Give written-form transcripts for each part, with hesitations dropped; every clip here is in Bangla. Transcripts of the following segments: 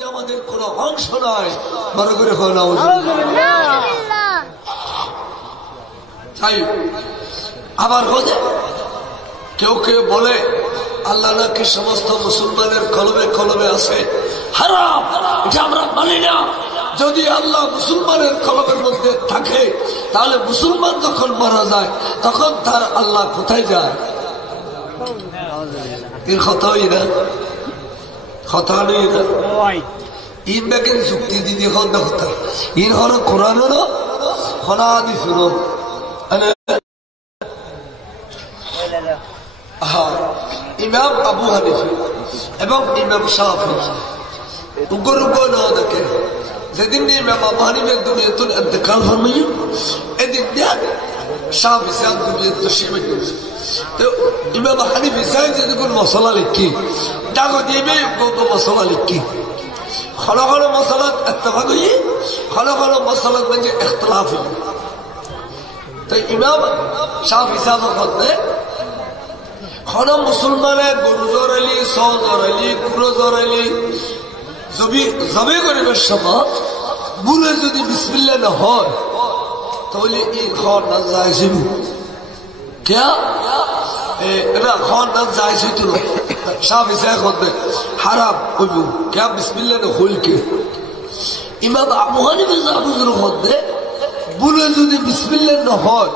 মধ্যে আমাদের কোনো অংশ নাই। বড় করে হয় না তাই আবার হলে কেউ কেউ বলে আল্লাহ নাকি সমস্ত মুসলমানের কলবে কলবে আছে, হারাম, এটা আমরা মানি না। যদি আল্লাহ মুসলমানের কলবের মধ্যে থাকে তাহলে মুসলমান যখন মারা যায় তখন তার আল্লাহ কোথায় যায়? এর কথাই না, কথা নেই না। ইন ব্যাগের যুক্তি দিদি হন কথা ইন হল কোরআনের হনা দিস ইমাম আবু হানিফা এবং ইমাম শাফি উগ্র উগ্র না দেখে যেদিন ইমাম আবু হানিফা দুনিয়াতে ইন্তেকাল ফরমাইলেন এদিন শাফি সাহেব দুনিয়াতে তশরিফ এনেছেন। তো ইমাম হানিফা সাহেব যদি কোন মশলা লিখি ডাকো দিবে কত মশলা লিখি খলো খলো মশলাত ইত্তেফাক হইয়ে খলো খলো মশলাত মধ্যে ইখতিলাফ হইয়ে। তো ইমাম শাফি সাহেব বলতে কোন মুসলমানের গরু জরাইলি সৌ জরাইলি কুকুর জরাইলি জবে করিবার সময় বুলে যদি বিসমিল্লাহ না হয় তাহলে এই খাওয়ার না যাইছিল क्या खान जाए शाफी साहब हाराम क्या बिस्मिल्लाह ने खोल के इमाम আবু হানিফা সাহেব মধ্যে বুলে যদি বিসমিল্লাহ না হয়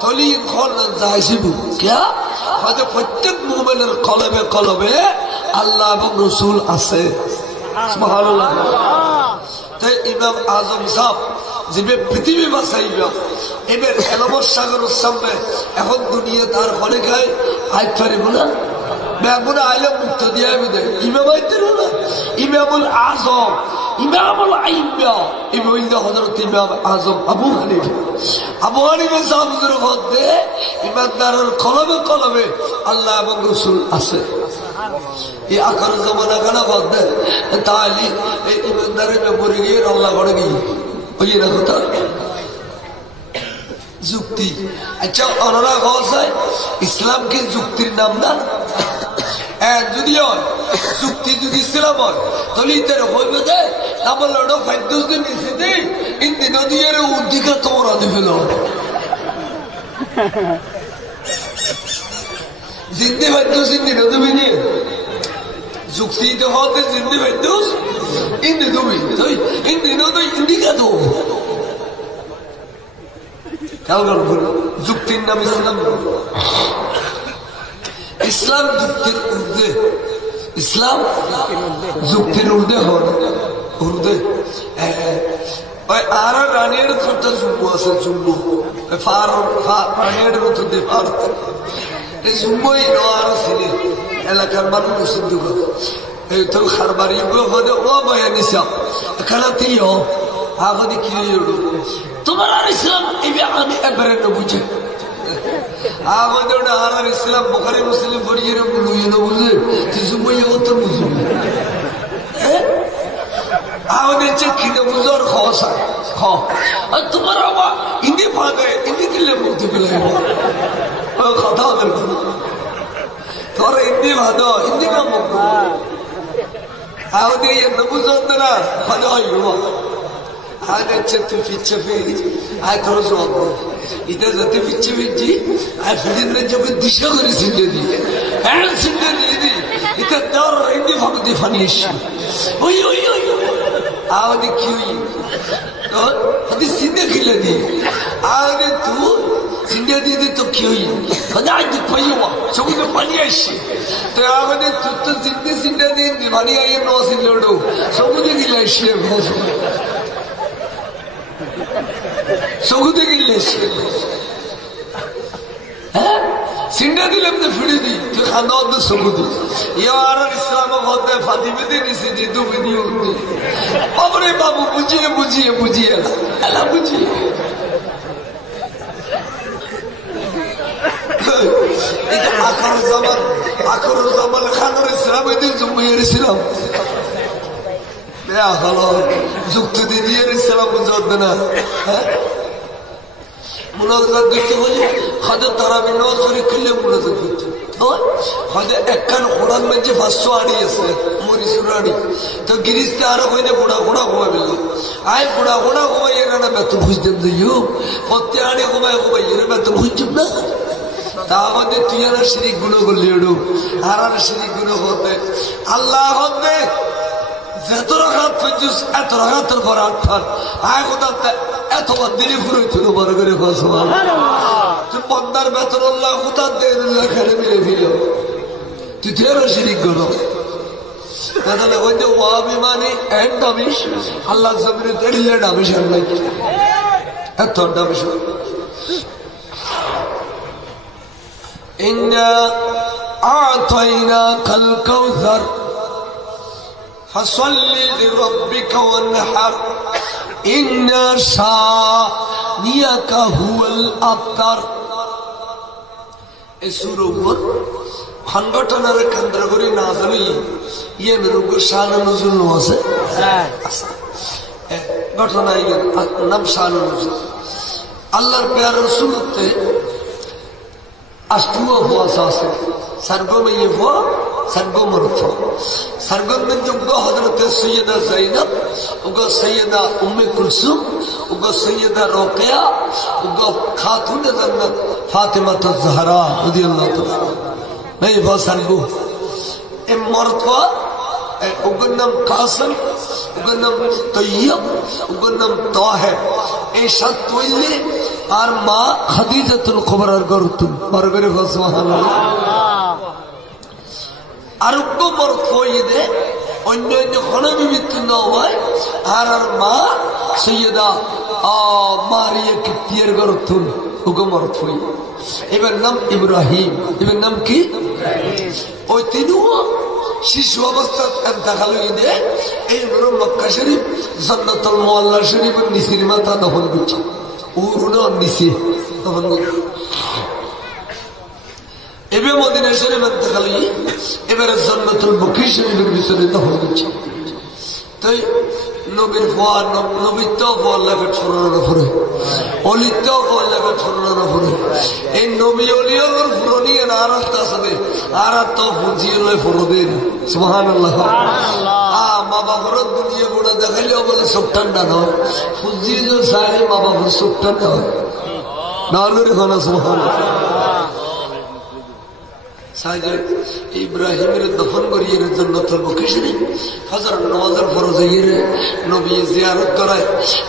তাহলে খান যাইছিল क्या হয়তো প্রত্যেক মুমিনের কলবে কলবে আল্লাহ এবং রাসূল আছে। সুবহানাল্লাহ। তাই ইমাম আজম সাহেব যে পৃথিবী বাঁচাইবা এবার এলবর সাগরের সামনে এখন দুনিয়া তার ফলে গায়ে আইতে পারিব না বেগুনা আইলে মুক্ত দিয়ে দেয় ইমাম আইতে না ইমামুল আজম ইমামুল আইম্মা ইমাম হযরত ইমাম আজম আবু হানিফা সাহেবের মধ্যে ইমানদারের কলবে কলবে আল্লাহ এবং রাসূল আছে। এই আকার জমানা কানা মধ্যে তাহলে এই ইমানদারের মরে গিয়ে আল্লাহ করে গিয়ে ওই রাখো তার যুক্তি। আচ্ছা ওনারা হয় ইসলাম কি যুক্তির নাম না? যদি হয় যুক্তি যদি ইসলাম হয় তাহলে ইতার হইবে যে আমার লড়ো ফাইদুস দিন নিচে দিই ইন দিন দিয়ে উদ্দিকা তোমরা দিবে জিন্দি ফাইদুস ইন দিন দেবে নিয়ে যুক্তি তো হতে জিন্দি ফাইদুস ইন দিন দেবে ইন দিন তো ইন্দিকা তো যুক্তির নাম ইসলাম। ইসলাম যুক্তির ঊর্ধ্বে, ইসলাম যুক্তির ঊর্ধ্বে হন ঊর্ধ্বে আর রানের কথা জুম্বু আছে জুম্বু রানের মতো দেবার এই জুম্বই আরো ছেলে এলাকার মানুষ সিদ্ধ করে এই তো খারবারি হদে ও বয়ানিসা এখানেতেই হোক আগদি কি তোমার আর ইসলাম আমি একবারে বুঝে আমাদের আর ইসলাম বুখারী মুসলিম পড়িয়ে লুইয়ে বুঝে তো বুঝে আমাদের চেকিতে বুঝার খসা আর তোমার আবার হিন্দি পাবে হিন্দি কিনলে বলতে পেলে কথা ওদের তোর হিন্দি ভালো হিন্দি না বলবো আমাদের বুঝতে না ভালো হয় هذا تشتت في الشفير هاي ترزق إذا زت في الشفير دي عارفين نجيب الدشاغر سندي أنا سندي دي إذا دار عندي فقد فنيش وي وي وي هذا كيوي هذا سندي كلا دي هذا تو سندي دي تو كيوي هذا عندي بيوا شو كده فنيش هذا تو سندي دي فنيا ينو سندلو شو كده كلا شيء সগুতে গেলে হ্যাঁ সিন্ডা দিলাম তো ফিরে দিই তুই খান্দা অর্ধ সগুতে ইয়ার ইসলাম হতে ফাতিমে দিয়ে নিছে যে দু ভিডিও বাবরে বাবু বুঝিয়ে বুঝিয়ে বুঝিয়ে এলা বুঝিয়ে এটা আখর জামান খানোর ইসলাম এদিন জুম্মাইয়ের ইসলাম যুক্তি দিয়ে ইসলাম বুঝতে না মুনাজাত করতে বলি হয়তো তারাবি নামাজ পড়ে খেলে মুনাজাত করতে হয়তো একখান কোরআন মধ্যে 500 আড়ি আছে মরিচুর আড়ি তো গিরিজতে আরো কইলে গোড়া গোড়া ঘুমাই দিল আয় গোড়া গোড়া ঘুমাই এর না বেতন খুঁজতেন যাইও প্রত্যেক আড়ি ঘুমাই ঘুমাই এর বেতন খুঁজছেন না তা আমাদের তুই আর শিরিক গুলো করলি ওডু আর শিরিক গুলো করবে আল্লাহ হবে যত রাখাত পর্যন্ত এত রাখাতের পর আটফার আয় কোথা এতবার দিলে ঘুরে ছিল বড় করে ফসল পদ্মার বেতন আল্লাহ কোথা দিয়ে খেলে মিলে ফিল তুই তুই শিরিক করো তাহলে ওইটা ওয়াবি মানে এক দামিস আল্লাহ জমিনে তেড়িলে দামিস আল্লাহ এত দামিস إنا أعطيناك الكوثر فصل لربك وانحر إن شانئك هو الأبتر এই সূরা উপর সংগঠনের কেন্দ্র করে নাযিল ইয়ে মেরুগ শান নজুল আছে ঘটনা নাম শান নজুল আল্লাহর প্যারা রাসূলতে अष्टुआ हुआ सासे सरगों में ये हुआ सरगों में रुफा सरगों में जो उगा हजरत सैयदा ज़ैनब उगा सैयदा उम्मे कुलसूम उगा सैयदा रोकिया उगा खातून जन्नत फातिमा ज़हरा रज़ियल्लाहु ताला नहीं वो सरगो ए मर्तवा उगा नाम कासिम उगा नाम तय्यब उगा नाम ताहिर ए शतवल्ले আর মা খাদিজাতুল কুবরার গর্তুন বরগরে সুবহানাল্লাহ আর উপর ফয়দে অন্য অন্য খনবি বিতন হয় আর মা সৈয়দা মারিয়া কিপ্তিয়ার গর্তুন উগমর ফয় এবার নাম ইব্রাহিম এবার নাম কি ওই তিনও শিশু অবস্থায় ইন্তেকাল হইলে এই মক্কা শরীফ জান্নাতুল মুআল্লা শরীফের নিচের মাথা দফন করছে উরুনো নিচে দফন করছে এবার মদিনা শরীফ ইন্তেকাল হই এবারে জান্নাতুল বকি শরীফের ভিতরে দফন করছে তাই নবীর ফোয়ার নবীত্ব ফোয়াল্লাফের ছড়ানো ফুরে অলিত্ব ফোয়াল্লাফের ছড়ানো ফুরে এই নবী অলিয়র ফুরনি আর আসবে আর তো ফুজিয়ে ফুরো দেন সুবহানাল্লাহ মা বাবার দুনিয়া বড় দেখাইলেও বলে সব ঠান্ডা নয় ফুজিয়ে যে সারি মা বাবার সব ঠান্ডা হয় নাহলে খানা সুবহানাল্লাহ ইব্রাহিমের দফন করিয়ে জান্নাতুল বকি শরীফ ফজর নামাজের ফরজে নবী জিয়ারত করায়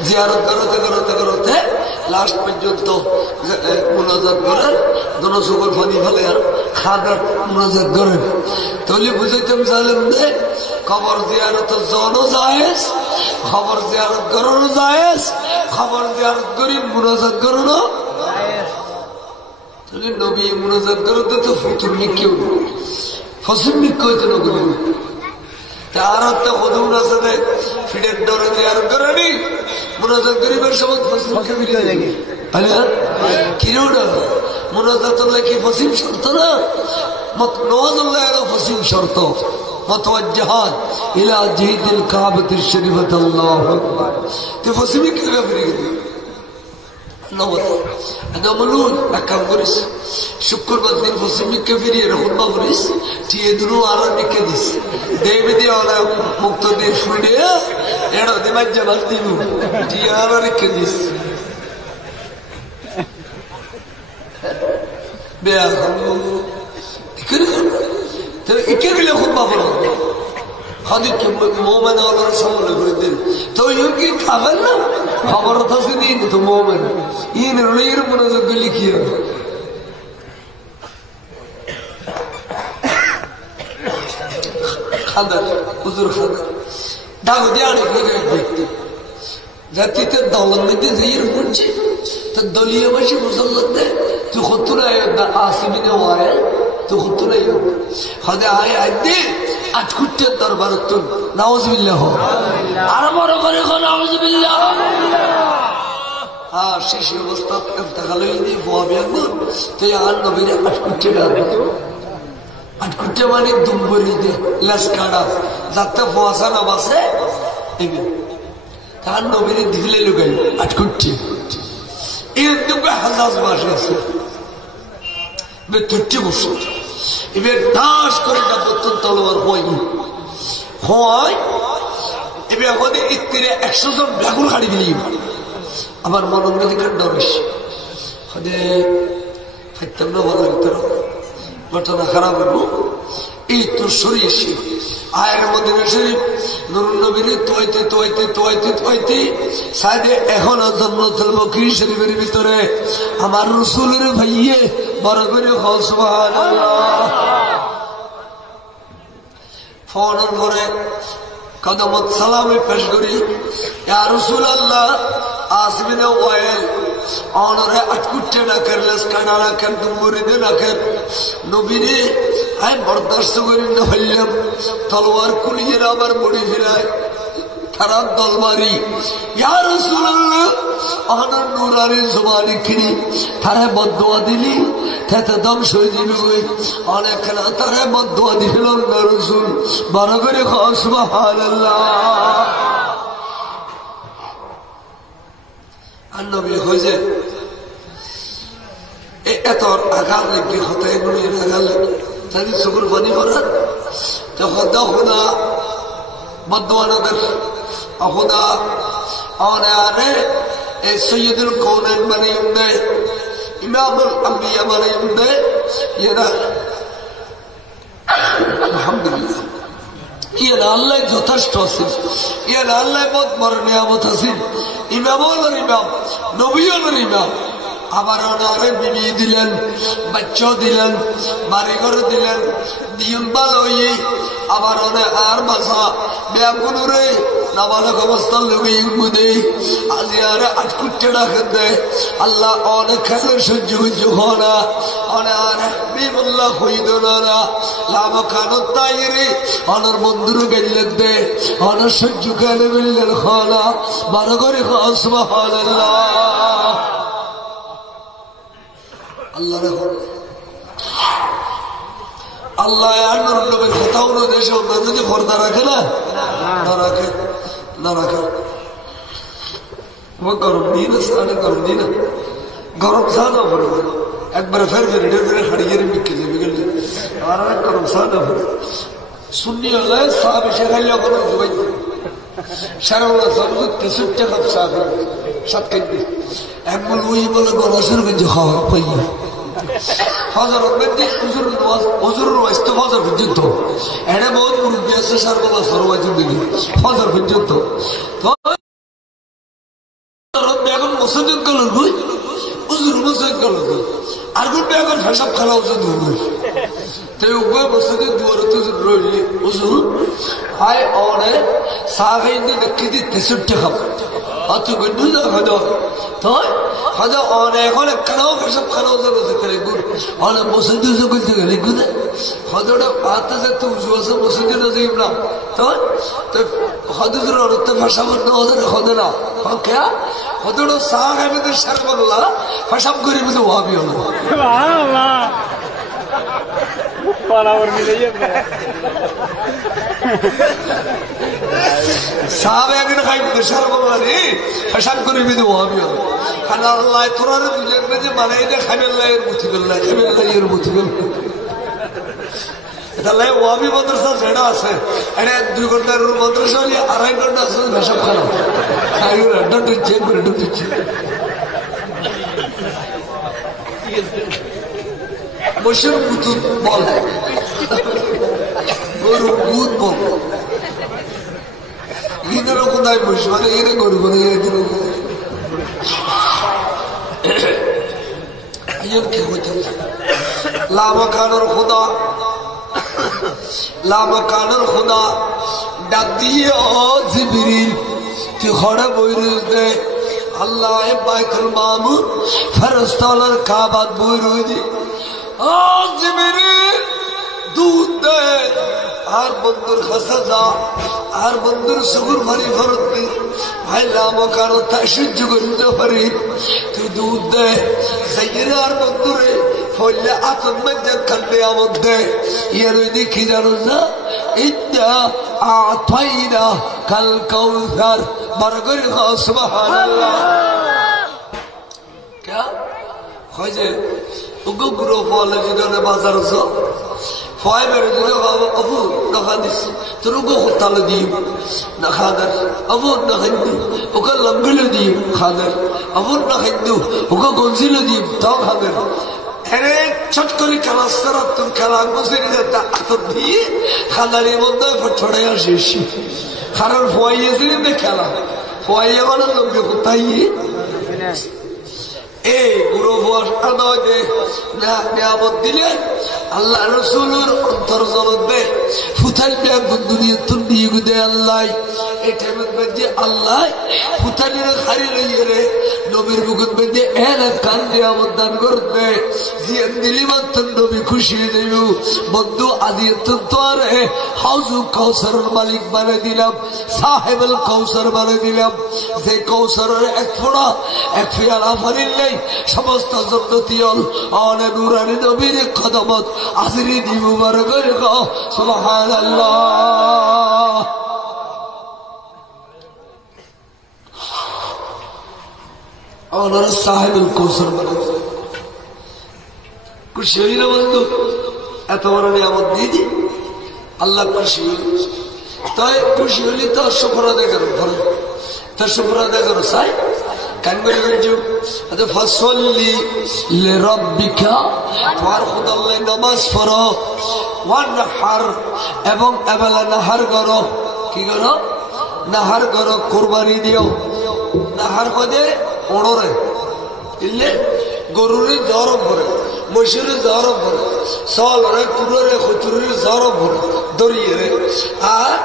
জিয়ারত করতে করতে করতে লাস্ট পর্যন্ত মুনাজাত করেন দোনো চোখের পানি ফেলে আর খাদার মুনাজাত করেন তাহলে বুঝাইতাম জানেন যে খবর জিয়ারত যাওয়ানো জায়েজ খবর জিয়ারত করানো জায়েজ খবর জিয়ারত করি মুনাজাত করানো নবী মুনাজাত করতে তো ফতুর নিকেও ফসল নিকে হইতে নগর আর একটা কদম আছে ফিডের ডরে আর করেনি মুনাজাত করিবার সময় ফসল কিরোটা মুনাজাত কি ফসিম শর্ত না নওয়াজুল্লাহ ফসিম শর্ত متوجهات الى جهه الكعبه الشريفه الله اكبر تفسمي كده فريق মলুন একাম করিস শুক্রবার দিন পশ্চিমিককে ফিরিয়ে রকম করিস টিয়ে দুনো আরো লিখে দিস দেবী দিয়ে ওরা মুক্ত দিয়ে ফুটে এড়ো দিমাগ যাবার দিন টিয়ে আরো লিখে দিস একে গেলে খুব বাবর খাদিকে মোমেন আল্লাহর সামনে করে দেন তো ইউকি খাবেন না খবর আছে দিন তো মোমেন ইন রুইর মনোযোগ লিখিয়ে খাদার হুজুর খাদার দাও দিয়ানি করে ব্যক্তি জাতিতে দৌলত মধ্যে জির করছে তো দলীয় বাসী মুসল্লাতে তো খতুরা আসিবিনে ওয়ারে তো খতুরা হদে আয় আইতে আটকুটের দরবার তো নাউজুবিল্লাহ আর বড় করে নাউজুবিল্লাহ হ্যাঁ শিশু অবস্থা ইন্তেকাল হইনি বুয়াবিয়া তো আর নবীর আটকুটে ডাকবে আটকুটে মানে দুম্বরি দে লাসকাড়া যাতে ফোয়াশা না বাসে এবে তার নবীর দিলে লুকাই আটকুটে এর হাজার মাস আছে তুটি বসে এবার দাস করে যাবতন তলোয়ার হয় এবার এখন ইত্তিরে 100 জন ব্যাগুল হাড়ি দিলি আমার মনের মধ্যে ডর ফাইতাম না ভালো ঘটনা খারাপ হইব এই তো সরিয়েছি আয়ের মদিনা শরীফ নুরুন নবীর তোয়াইতে সাইডে এখনো জন্নতুল বকী শরীফের ভিতরে আমার রাসূলের ভাইয়ে বড় করে সুবহানাল্লাহ ফওনের পরে কদমত সালামে পেশ করি ইয়া রাসূলুল্লাহ আসবিনা ওয়াইল অনরে আটকুটে না করলেস কানা না কেন তুমি না কেন নবীরে আই বরদাস্ত করি না হইলাম তলোয়ার কুলিয়ে আবার বড়ি ফিরায় খারাপ তলবারি ইয়া রাসূলুল্লাহ অনর নুরানি জবানি কিনি তারে বদদুয়া দিলি তাতে ধ্বংস হয়ে যাবে অনেক না তারে বদদুয়া দিল না রাসূল বড় করে সুবহানাল্লাহ আর নবী হয়েছে এত আঘাত লাগবে হতায় গুলি আঘাত লাগবে তাদের চকুর পানি করার তখন খোদা বদদুয়া না কর খোদা আনে এই সৈয়দুল কওনাইন বানাইম দেয় ইমামুল আম্বিয়া বানাইম দেয় এরা আলহামদুলিল্লাহ ইয়ার আল্লাহ যথেষ্ট আছেন ইয়ার আল্লাহ বহুত বড় নিয়ামত আছেন ইমামুল ইমাম নবীউল ইমাম আবার ওনারে বিবি দিলেন বাচ্চা দিলেন বাড়িঘর দিলেন দিন ভালো আবার ওনে আর বাসা ব্যাগুনুরে নাবালক অবস্থার লোকে বুঝে আজি আর আটকুটে রাখেন দেয় আল্লাহ অনেক খেলে সহ্য হনা অনে আর বিমুল্লাহ হইদ না লাভ খানো তাই রে অনার বন্ধুরও গেলেন দে অনার সহ্য খেলে মিললেন হনা বারো করে সুবহানাল্লাহ আল্লাহ আল্লাহ কোথাও দেশে অন্য যদি পর্দা রাখে না রাখে গরম দিন আছে গরম দিন গরম সাদা পড়ে একবারে ফের হারিয়ে বিক্রি যাবে গেলে আর গরম সাদা পড়ে শুনি হলে সাপ এসে খাইলে কোনো জবাই সারা তেষট্টি কাপ সাপ 7 কেজি একবার ওই বলে গলাশের কিন্তু খাওয়া পাইয়া ফজর হুজুর তো ফজর পর্যন্ত এটা বহুত মুরব্বী আছে সারবেলা সরবাইজুর দিকে ফজর পর্যন্ত এখন মসজিদ গেল হুজুর মসজিদ গেল আর গুনবে এখন ফেসাব খেলা ওষুধ তাই উভয় মসজিদে দুয়ারে রইলি হুজুর হায় অনে চা খাইতে দেখি দি 63 খাব অত গন্ডু না খাদো তো খাদো অনে এখন খানাও ফেসাব খেলাও যাবে করে গুণ অনে মসজিদে করতে গেলে গুণে খাদোটা পাতে যে তুই জোসে মসজিদে না যাইব না তো খাদুর অর্থ ফেসাব না ওদের খাদো না কে খাদোটা চা খাইবে তো সার বললা ফেসাব করিবে তো ভাবি হলো সুবহানাল্লাহ পারাওর মিলে যাবে সাহাবে একদিন খাইবে সার বললা রে ফেসাব করিবে তো ভাবি হলো খানা আল্লাহ তোরারে দুজন যে বানাই দে খাইবেল্লাহ এর মুঠি বেল্লাহ খাইবেল্লাহ এর মুঠি বেল্লাহ এটা লাই ওয়াবি মাদ্রাসা যেটা আছে এটা 2 ঘন্টার মাদ্রাসা হলে 2.5 ঘন্টা আছে ফেসাব খানা খাইও আড্ডা দিচ্ছে ব্রেড দিচ্ছে বসের বুতুন বল গরু বুত বল নিজেরও কোথায় বসে মানে এনে গরু করে লামাকানোর খোদা ডাক দিয়ে ও জিবরিল তুই খড়ে বই রয়েছে আল্লাহ বাইতুল মামুর ফেরেশতাদের কাবাত বই রয়েছে ও জিবরিল দুধ দে আর বন্ধুর কাছে যা আর বন্ধুর সুগুর ভারি ফরত দি ভাই লামাকানো তাই সহ্য করতে পারি তুই দুধ দে সাইয়ের আর বন্ধুরে ফলে আতন মধ্যে কান্দে আমদে ইয়ার ওই দেখি জানো না ইন্না আতাইনা কাল কাউসার বরগর সুবহানাল্লাহ হয় যে ওকে গুরু ফলে যদি বাজার ফয় বেড়ে যদি অবু দেখা দিচ্ছি তোর ওকে হতালে দিই না খাদার অবুর না খাইন্দু ওকে লম্বিলে দিই খাদার অবুর না খাইন্দু ওকে গঞ্জিলে দিই তাও খাদের এরে ছট করে খেলা সারা তোর খেলা বসে আতর দিয়ে খাদারের মধ্যে ছড়ে আসিস কারণ ফয়াইয়েছে খেলা ফয়াইয়ে মানে লোককে কোথায় নিয়ামত দিলেন আল্লাহ রসুলের অন্তর জগতে ফুথাল দুনিয়া তুল দিয়ে গুদে আল্লাহ এই টাইমের মধ্যে আল্লাহ ফুথালির খারি লইয়ে রে নবীর বুকুর মধ্যে এর কান নিয়ামত দান করতে জিয়ান দিলি মাত্র নবী খুশি হয়ে যাইব বন্ধু আজি তো আর হাউজু কৌসরের মালিক বানিয়ে দিলাম সাহেবুল কৌসর বানিয়ে দিলাম যে কৌসরের এক ফোড়া এক ফিয়ালা ফারিল নেই সমস্ত জন্নতিয়ল অনে নুরানি নবীর কদমত হাজিরি দি মুবারক করে কও সুবহানাল্লাহ অনর সাহেবুল কৌসর বলে খুশি হইল বন্ধু এত বড় নিয়ামত দিয়ে দি আল্লাহ খুশি হইল তাই খুশি হইলি তো শুকর আদায় করো ভালো তার শুকর আদায় করো সাই কান করে যুগ ফসলি লে রব্বিকা তোমার খুদাল্লাহ নামাজ পড়ো ওয়ানহার এবং এবেলা নাহার করো কি করো নাহার করো কুরবানি দিও নাহার কদে ওড়রে ইল্লে গরুরে জরব ভরে মহিষের জরব ভরে সলরে কুড়রে খুচুরের জরব ভরে দরিয়ে রে আর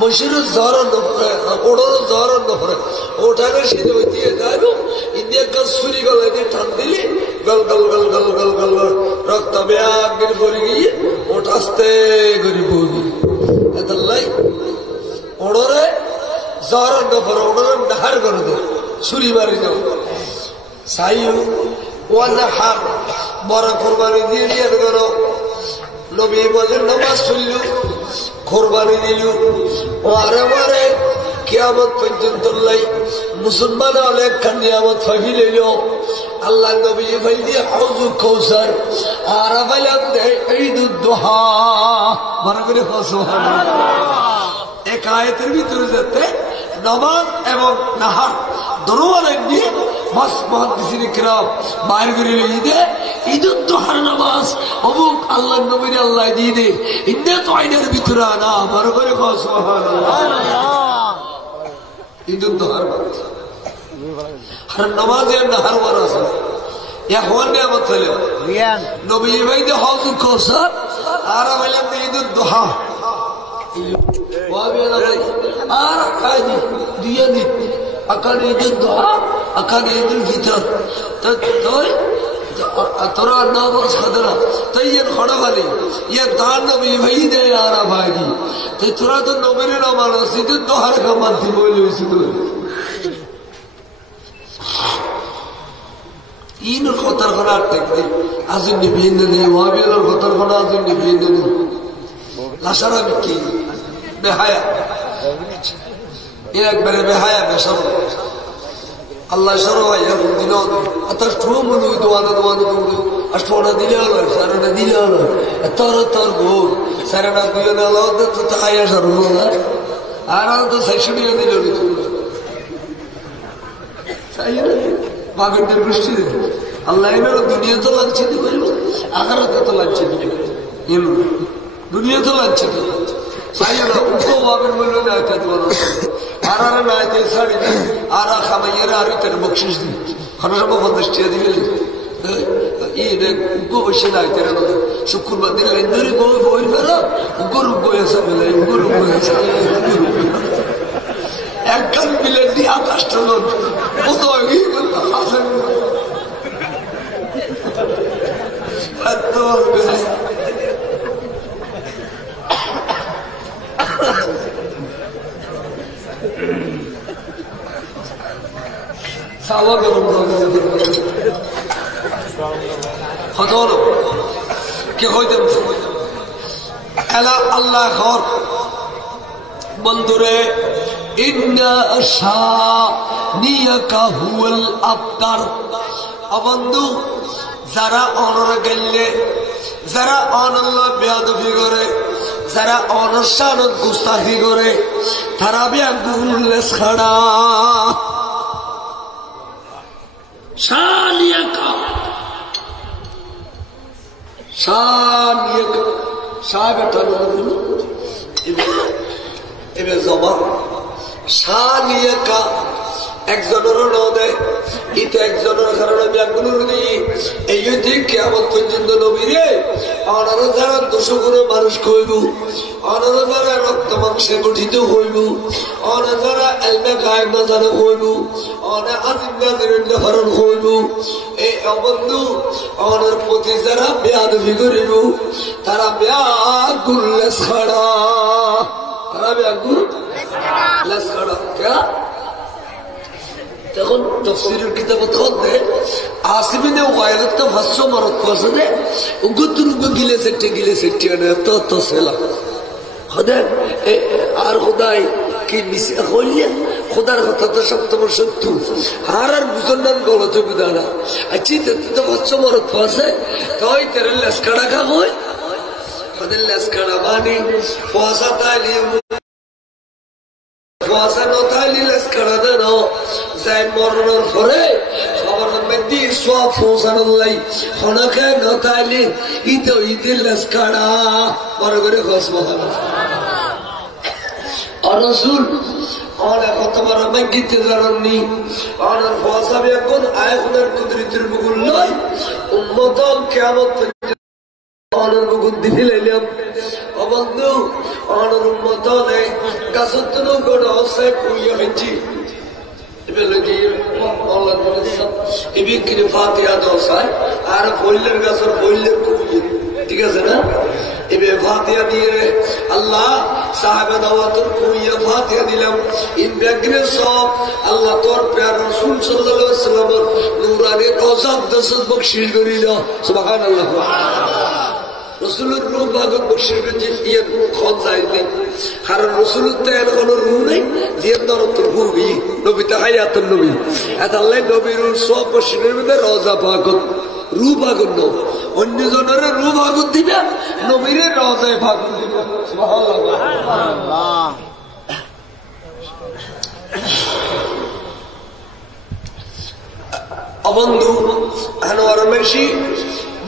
মহিষের জ্বর নভরে ওড়র জ্বর নভরে ওঠানে সে দিয়ে দাঁড়ো ইন্ডিয়া গাছ ছুরি গলায় দিয়ে টান দিলি গল গল গল গল গল গল গল রক্ত ব্যাগ করে গিয়ে ওঠ আস্তে করে বলি এতাল্লাই ওড়রে জ্বর নভরে ওড়রে নাহার করে দে ছুরি মারি যাও সাইউ ওয়ানহার বড় কোরবানি দিয়ে নিয়ে করো নবী বলেন নামাজ পড়ল কোরবানি দিল ওরে ওরে কিয়ামত পর্যন্ত লাই মুসলমান অনেক নিয়ামত ফাঁকি লইল আল্লাহ নবী ভাই দিয়ে হাউজু কৌসার আর ভাইলাম ঈদুদ দুহা বড় করে সুবহানাল্লাহ এক আয়াতের ভিতরে যেতে নামাজ এবং নাহার দরওয়ালে নিয়ে বাস মুহাদ্দিসিন কিরাম বাইরে করে ঈদে ঈদুদ দুহার নামাজ অমুক আল্লাহ নবীর আল্লাহ দিয়ে দে ইন্নে তো আইনের ভিতরে আনা বড় করে সুবহানাল্লাহ ঈদুদ দুহার আর নামাজের নাহার বার আছে এখন নিয়ামত হলো নবী ভাই দিয়ে হাউজু কৌসার আর বললাম ঈদুদ দুহা আর কাজী দিয়ে দিত আকার ঈদুল দোহা আকার ঈদুল ফিতর তোরা নামাজ খাদরা তাই খড়া বালি ইয়ে দান নবী ভাই দে আর ভাগি তাই তোরা তো নবীর নামাজ ঈদুল দোহার কা মানতি বলে হইছে তো ইন খতর খনা টেকতে আজুন নিবিন নে ওয়াবিল খতর খনা আজুন নিবিন নে লাশারা বিকি বেহায়া একবারে বেহায়া বেসর আল্লাহ সরবাই দিন ಅಷ್ಟು ಮುಳುಗಿದು ಅನ್ನೋದು ಅಷ್ಟು ದಿನ ಸರಣ ದಿನ ಎತ್ತಾರ ಗೋ ಸರಣ ತಾಯ ಸರ್ ಆರಾದ ಶೈಕ್ಷಣಿಕ বাগের বৃষ্টি আল্লাহ এনার দুনিয়া তো লাঞ্ছিত করব আখেরাতে তো লাঞ্ছিত দুনিয়া তো লাঞ্ছিত চাই না উঠো বাগের বললো না আর না শাড়ি আর খামাইয়ের আর তার বকশিস দিই খনসম্ভব 50 টাকা দিলে বসে না শুক্রবার দিলে বই ফেলো গরু বয়েছে বলে গরু বয়েছে একখান মিলে দিয়ে আকাশটা কোথাও সাওয়া গরম কত হলো কে হইতে এলা আল্লাহ ঘর বন্ধুরে বন্ধু যারা অনর গেলে যারা অনল্লা বেয়াদবি করে যারা অনসানত গুস্তাখি করে তারা বেয়াগুল্লেস খাড়া শানিয়াকা শানিয়াকা সাহেবটা বলো এবার জমা শানিয়াকা একজনের নদে ইতে একজনের কারণে ব্যাগুলোর নেই এই দিক কেমন পর্যন্ত নবীরে অনারো যারা 200 করে মানুষ কইব অনারো যারা রক্ত মাংসে গঠিত হইব অনা যারা এলমে গায়েব না যারা হইব অনা আজিম নাজিরের হরণ হইব এই অবন্ধু অনার প্রতি যারা বেয়াদবি করিব তারা বেয়াগুল্লেস খাড়া তারা বেয়াগুল্লেস খাড়া কে তখন তফসিরের কিতাবত খোঁজে আসিবিনে ওয়াইলত ভাষ্য মারত খোঁজে উগতুরুগ গিলে সেটে না তো সেলা খোদা আর খোদাই কি মিশে হইলে খোদার কথা তো সপ্তম সত্য আর মুসলমান গলত বিদানা আচ্ছা তো ভাষ্য মারত খোঁজে তাই তেরে লেসকাড়া খা কই খোদের লেসকাড়া মানে ফসা তালি ফসা নতালি লেসকাড়া দেন যাই মরণের পরে খবর ব্যক্তি সব ফৌসানুল্লাহ খনকে নতালি ইতো ইদিল লেসকাড়া বড় করে খসব আর রাসূল অনেক কত বড় ব্যক্তিতে জানেননি অনার ফসাবে এখন আয়াতের কুদরতের বুকুল নয় উম্মত কিয়ামত অনার বুকুল দিলাম অবন্ধু অনার উম্মত নেই কাসতনো গড় হসে কুইয়া হচ্ছি আর ফইলের গাছের ফইলের ঠিক আছে না এবার ফাতিহা দিয়ে আল্লাহ সাহেবে দাওয়াতের কুইয়া ফাতিহা দিলাম ইন ব্যাগরে সব আল্লাহ তোর প্রিয় রাসূল সাল্লাল্লাহু আলাইহি ওয়াসাল্লামের নূরানি রওজা দসত বখশিশ করিল সুবহানাল্লাহ রসুলের রূপ ভাগত বসিবেন যে ইয়ের খন যাইতে কারণ রসুলের তো এর কোনো রূপ নেই জিয়ের দরত্তর ভূমি নবীতে হায়াতুল নবী এত আল্লাহ নবীর সব বসিবের মধ্যে রওজা ভাগত রূপ ভাগত ন অন্য জনের রূপ ভাগত দিবে নবীর রওজায় ভাগত দিবে সুবহানাল্লাহ অবন্ধু আনোয়ার মেশি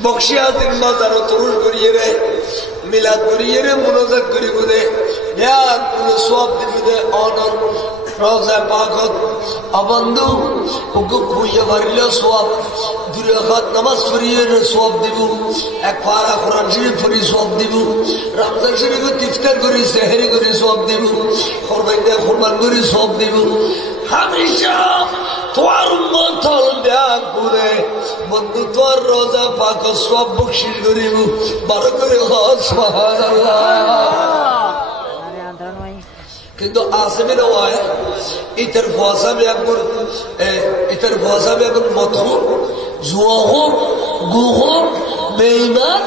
বক্সিয়াতির বাজারও তরুণ করিয়ে রে মিলাদ করিয়ে রে মনোজাত করি বলে সব দিবে অনর রওজা পাকত অবন্ধু ওকে খুইয়ে ভরিল সব দুই রাকাত নামাজ পড়িয়ে সব দিব এক পারা কোরআন শরীফ পড়ি সব দিব রমজান শরীফে ইফতার করি সেহরি করি সব দিব কুরবান করি সব দিব হামেশা তোর মতল ব্যাগ করে বন্ধু তোর রোজা পাক সব বকশিশ করিব বড় করে সুবহানাল্লাহ কিন্তু আসবে না হয় ইতার ভাষা ব্যাগুর ইতার ভাষা ব্যাগুর মত জুয়া হোক গু হোক বেঈমান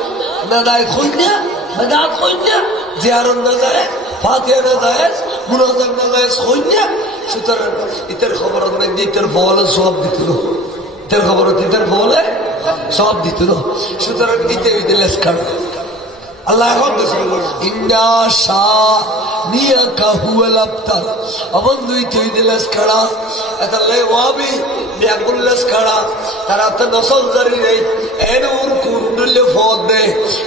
নাদায় খুঁজনা বেদাত খুঁজনা জিয়ারত না যায় ফাতিহা না যায় মুনাজাত না যায় খুঁজনা সুতরাং ইতার খবর ইতার বলে সব দিছিল ইতার খবর ইতার বলে সব দিছিল সুতরাং ইতে লেস কাট আল্লাহ এখন ইন্না শানিয়াকা হুয়াল আবতার অবন্ধু ইতে লেস কাড়া এটা লে ওয়াবি বেগুল্লেস কাড়া তারা তো নসল জারি নেই এন উন কুরুলে ফদ দে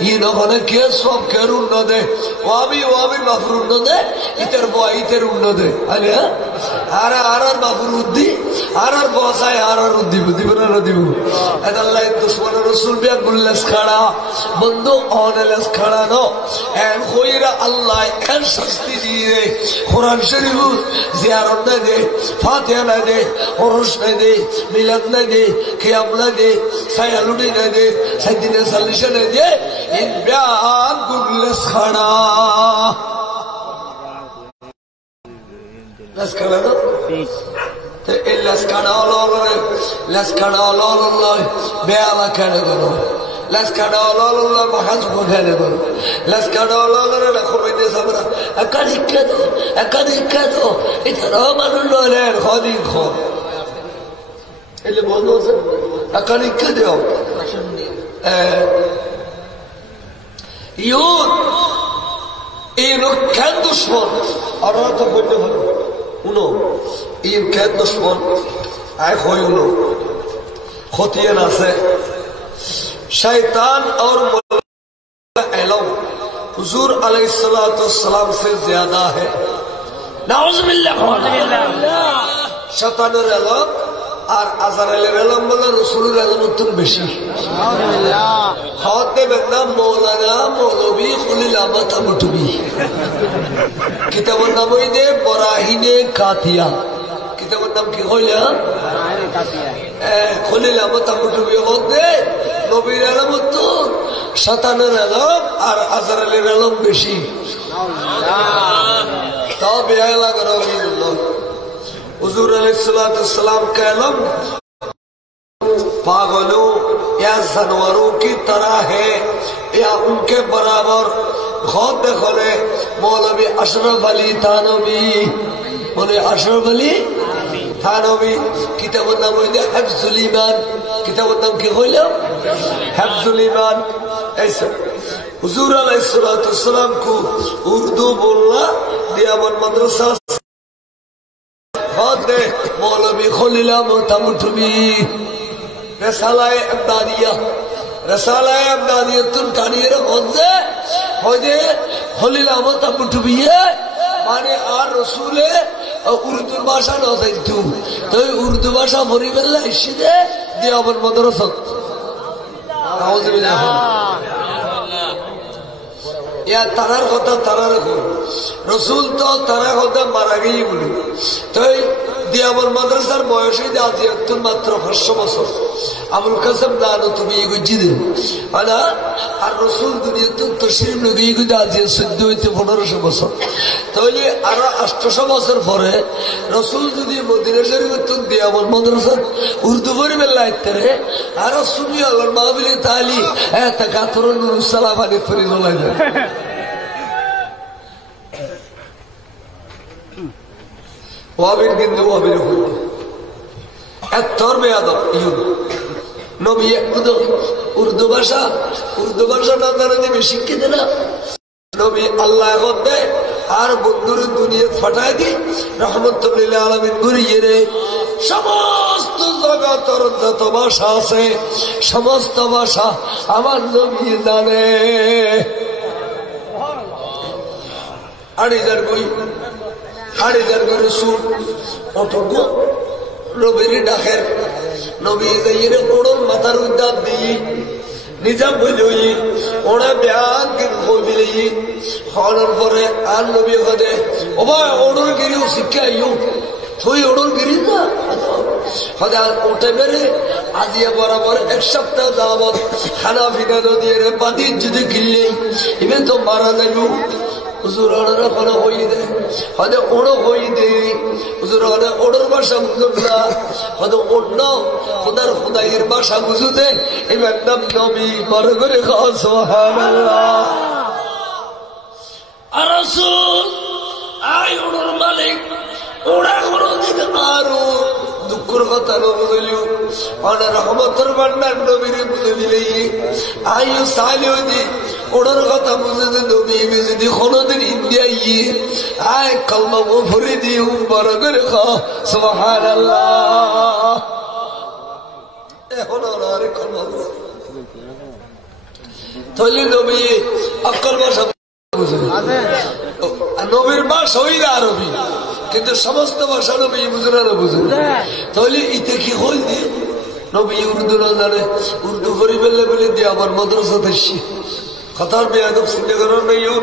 ইনো মানে কে সব কেরুন ন দে ওয়াবি মাফরুন ন দে ইতের বয় ইতের উন্ন দে আলে আর মাফরুদ দি আর বসায় আর দিব না দিব এটা আল্লাহ দুশমন রাসূল বেগুল্লেস কাড়া বন্ধু অনলেস কাড়া নো এন কইরা আল্লাহ এন শাস্তি দিয়ে কোরআন শরীফ জিয়ারত না দে ফাতিহা না দে ওরস না দে মিলাদ না দে কিয়াম না দে সায়ালুডি না দে সাইদিনে সালিশা না দে ইন বেগুল্লেস কাড়া লাস কাড়া না তো এই লাস কাড়া হলো বেয়ালা কেন করো লাস কাড়া হলো বাহাজ কেন করো লাস কাড়া হলো না খবরে সাবরা একাধিক তো এটা রহমানুল নলের খদিন খ এলে বন্ধ আছে একাধিক দেও ইউন এই লোক কেন দুশ্মন আপনারা তো বলতে হবে উনো এই কেন দুশ্মন আয় হয় উনো খতিয়ান আছে शैतान और इल्म हुजूर अलैहिस्सलाम से ज्यादा है नाउजुबिल्लाह शैतानेर इल्म और आज़राइलेर इल्म बोले रसूलेर इल्म उतन बेशी खातिबेर नाम मौलाना मौलवी खलील अहमद अबुटुबी किताबेर नाम হইছে বরাহিনে কাতিয়া কিতাবের নাম কি হইলা বরাহিনে কাতিয়া খলীল আহমদ আবুটুবি হতে নবীর ইলম তো শয়তানের ইলম আর আজরাইলের ইলম বেশি তাও বেহায়া লাগে রাসূলুল্লাহ हुजूर अलैहिस्सलाम का इल्म पागलों या जानवरों की तरह है या उनके बराबर खुद देखो मौलवी अशरफ अली थानवी बोले अशरफ अली थानवी किताबेर नाम হইছে হিফজুল ঈমান किताबेर नाम की হইলো हिफ्जुल ईमान ऐसा हुजूर अलैहिस्सलाम को उर्दू बोलना दियाबंद मदरसा मौलवी खलील अहमद अबुटुबी रसालाए अब्दादिया तुम टानिए रखोगे होजे खलील अहमद अबुटुबी माने आर रसूले उर्दू भाषा न जाइतु तो उर्दू भाषा भरी बेला इसिदे दियाबंद मदरसा नाउजुबिल्लाह या तारार কথা তারা রাখো রসুল তো তারা কথা মারা গিয়ে বলি তাই দিয়াবর মাদ্রাসার বয়সে আজিয়াতুল মাত্র 500 বছর আবুল কাসেম দানো তুমি গুজি দে আনা আর রসুল দুনিয়াতে তশরিফ লগি গুজি আজিয়া 14 হইতে 1500 বছর তাহলে আর 800 বছর পরে রসুল যদি মদিনা শরীফে তো দিয়াবর মাদ্রাসা উর্দু পড়ে বেলাইতে আর সুন্নি আল্লাহর মাহফিলে তালি তাকাতুরুল সালাম আলী ফরিদুল্লাহ ওয়াবির কিন্তু ওয়াবির হল এক তরবে আদব ইউন নবী উর্দু ভাষা না জানে বেশি শিক্ষিত না নবী আল্লাহ করতে আর বন্ধুর দুনিয়া ফাটাই দি রহমতুল লিল আলামিন ঘুরিয়ে রে সমস্ত জগতের যত ভাষা আছে সমস্ত ভাষা আমার নবী জানে আড়িজার কই আড়িজার করে সুর অটক নবীর ডাকের নবী যাইরে ওড়ন মাথার উদ্যাপ দিই নিজাম বলি ওরা ব্যাগ কইলি হওয়ার পরে আর নবী কদে ও ভাই ওড়ন গিরিও শিক্ষা আইও তুই ওড়ন গিরি না হদা ওটা মেরে আজিয়া বরাবর এক সপ্তাহ দাওয়াত খানা পিনা দিয়ে বাদি যদি গিললে ইবে তো মারা যাইবো হুজুর ওরা কোন হই দে হদে ওড়ো হই দে হুজুর ওরা ওড়র ভাষা বুঝলা হদে ওড়নো খোদার খোদাইয়ের ভাষা বুঝুতে এবার নাম নবী বড় করে খাও সুবহানাল্লাহ আর রাসূল আই ওড়র মালিক ওড়া করো দিক আরো দুঃখের কথা বুঝলিও আর রহমতের ভান্ডার নবীর বুঝে দিলে আয়ু সালিও দি ওড়ার কথা বুঝে নবী যদি কোনদিন ইন্ডিয়া গিয়ে আয় কলমা ভরে দিও বড় করে খাও সুবহানাল্লাহ এখন ওরা কলমা তাহলে নবী আক্কল ভাষা বুঝে নবীর ভাষা হইল আরবি কিন্তু সমস্ত ভাষা নবী বুঝে না বুঝে তাহলে ইতে কি হল দিয়ে নবী উর্দু না জানে উর্দু করি বেলে বলে দিয়ে আমার মাদ্রাসা দেখছি खतर बेअदब सीधे करो नहीं हो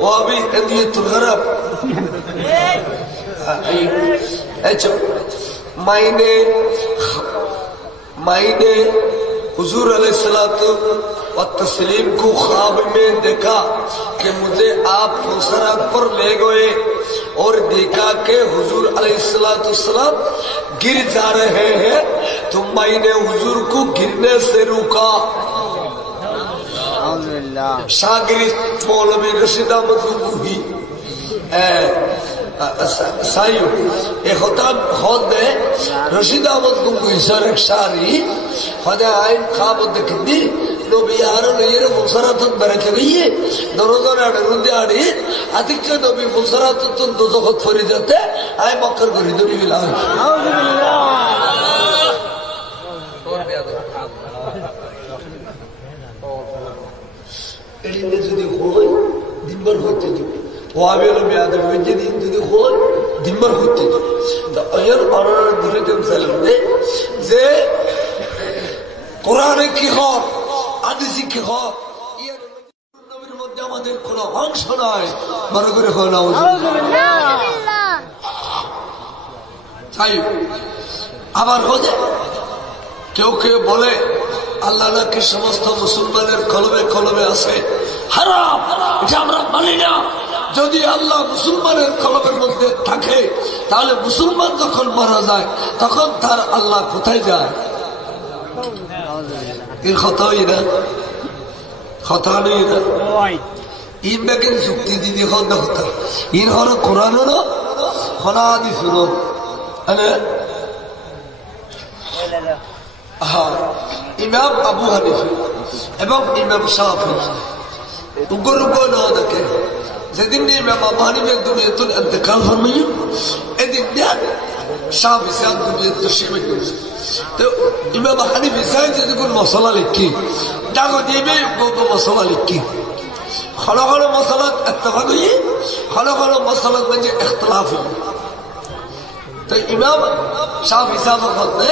वो अभी ये तो खराब अच्छा मायने हुजूर अलैहिस्सलातु व तस्लीम को ख्वाब में देखा कि मुझे आप फुसरात पर ले गए और देखा कि हुजूर अलैहिस्सलाम गिर जा रहे हैं तो मैंने हुजूर को गिरने से रोका शागिर्द मौलवी रशीद अहमद गंगोही साइयो एक होता होते रशीद अहमद गंगोही सर एक शारी होते आइन खाब देखती নবী আর লইয়ের মুসারাতন বেড়াকে গিয়ে দরজার আড়ে রুন্দে আড়ে আতিক্য নবী মুসারাতন দোজখত ফরি যেতে আয় মক্কার করি ধরি গেলাম এলিনে যদি হয় দিনবার হচ্ছে ওয়াবে নবী আদম হইছে দিন যদি হয় দিনবার হচ্ছে তো আয়ার বানার ধরে দেন সালামে যে কোরআনে কি হক হাদিসে কি হক এর নবীর মধ্যে আমাদের কোনো অংশ নাই বড় করে হয় না আলহামদুলিল্লাহ তাই আবার হয়ে কেউ কেউ বলে আল্লাহ নাকি সমস্ত মুসলমানের কলবে কলবে আছে হারাম এটা আমরা মানি না যদি আল্লাহ মুসলমানের কলবের মধ্যে থাকে তাহলে মুসলমান যখন মারা যায় তখন তার আল্লাহ কোথায় যায় এর কথাই না কথা নেই না ইন ব্যাগের যুক্তি দিদি কথা কথা ইন হল কোরআন হল খনা দি শুনো ইমাম আবু হানিফা এবং ইমাম শাফি উগ্র উগ্র না দেখে যেদিন ইমাম আবু হানিফা দুনিয়াতে ইন্তেকাল ফরমাইল এদিন শাফি সাহেব দুনিয়াতে তশরিফ করেছে তো ইমাম হানিফা সাহেব যদি কোন মশলা লিখি ডাকো দিবে কোনো মশলা লিখি খলো খলো মশলা ইত্তেফাক হয়ে খলো খলো মশলা মধ্যে ইখতিলাফ হয় তো ইমাম শাফি সাহেব বলতে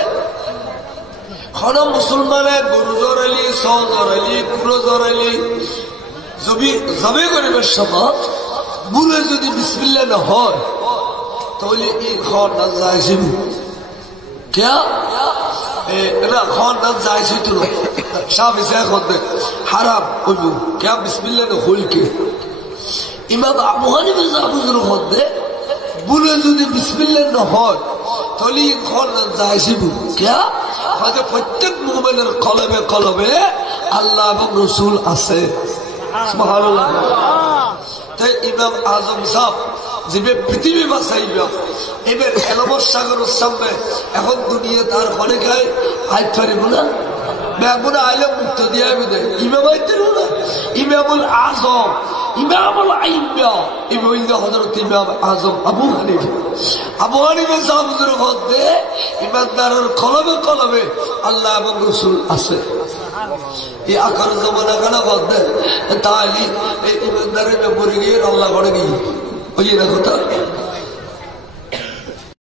খনো মুসলমানের গরু জরালি সৌ জরালি কুড়ো জরালি জবে করিবার সময় বুলে যদি বিসমিল্লাহ না হয় তাহলে এই ঘর না যাইছিল क्या खान जाए शाफी साहब हाराम क्या बिस्मिल्लाह ने खोल के इमाम আবু হানিফা সাহেবের মধ্যে বুলে যদি বিসমিল্লাহ না হয় তাহলে খান যাইছিল क्या হয়তো প্রত্যেক মুমিনের কলবে কলবে আল্লাহ এবং রাসূল আছে সুবহানাল্লাহ তাই ইমাম আজম সাহেব যে পৃথিবী বাঁচাইবা এবার এলবর সাগরের সামনে এখন দুনিয়া তার ঘরে গায়ে আইতে পারিব না বেগুনা আইলে মুক্ত দিয়ে দেয় ইমাম আইতে না ইমামুল আজম ইমামুল আইম্মা ইমাম হযরত ইমাম আজম আবু হানিফা সাহেবের মধ্যে ইমানদারের কলবে কলবে আল্লাহ এবং রাসূল আছে এই আকার জমানা কানা মধ্যে তাহলে এই ইমানদারের মরে গিয়ে আল্লাহ ঘরে গিয়ে ওই কথা